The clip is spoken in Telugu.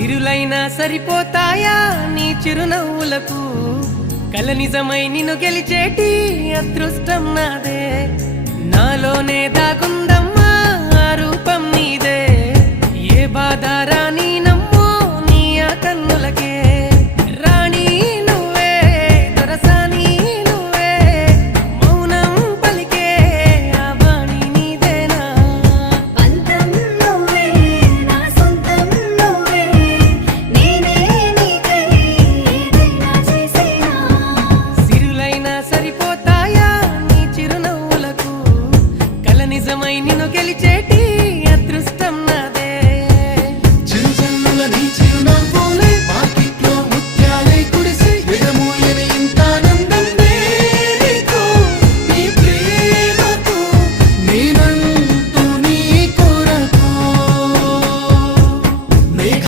సిరులైనా సరిపోతాయా నీ చిరునవ్వులకు కల నిజమై నిన్ను గెలిచేటి అదృష్టం నాదే నాలోనే దాగుందమ్మా ఆ రూపం నీదే ఏ బాధ రాని